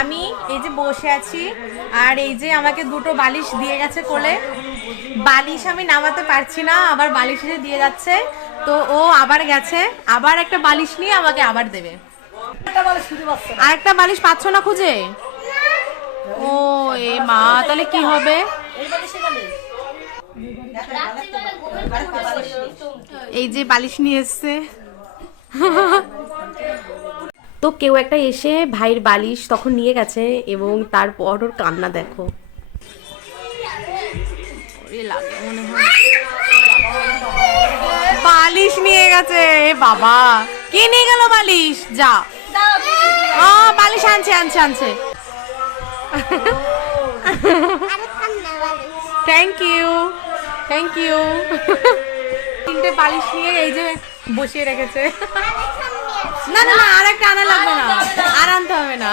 আমি এই যে বসে আছি, আর এই যে আমাকে দুটো বালিশ দিয়ে গেছে কোলে। বালিশ আমি নামাতে পারছি না, আবার বালিশ এসে দিয়ে যাচ্ছে। তো ও আবার গেছে, আবার একটা বালিশ নিয়ে আমাকে আবার দেবে। আর একটা বালিশ পাচ্ছ না খুঁজে? ও এ মা, তাহলে কি হবে? এই যে বালিশ নিয়ে এসছে। তো কেউ একটা এসে ভাইয়ের বালিশ তখন নিয়ে গেছে, এবং তারপর ওর কান্না দেখো। লাগে মনে হয় বালিশ নিয়ে গেছে। বাবা, কে নিয়ে গেল বালিশ? যা, ও বালিশ আনছে আনছে আনছে। Thank you, thank you. তিনটে বালিশ নিয়ে এই যে বসিয়ে রেখেছে। না না না, আর একটা আনা লাগবে না, আর আনতে হবে না।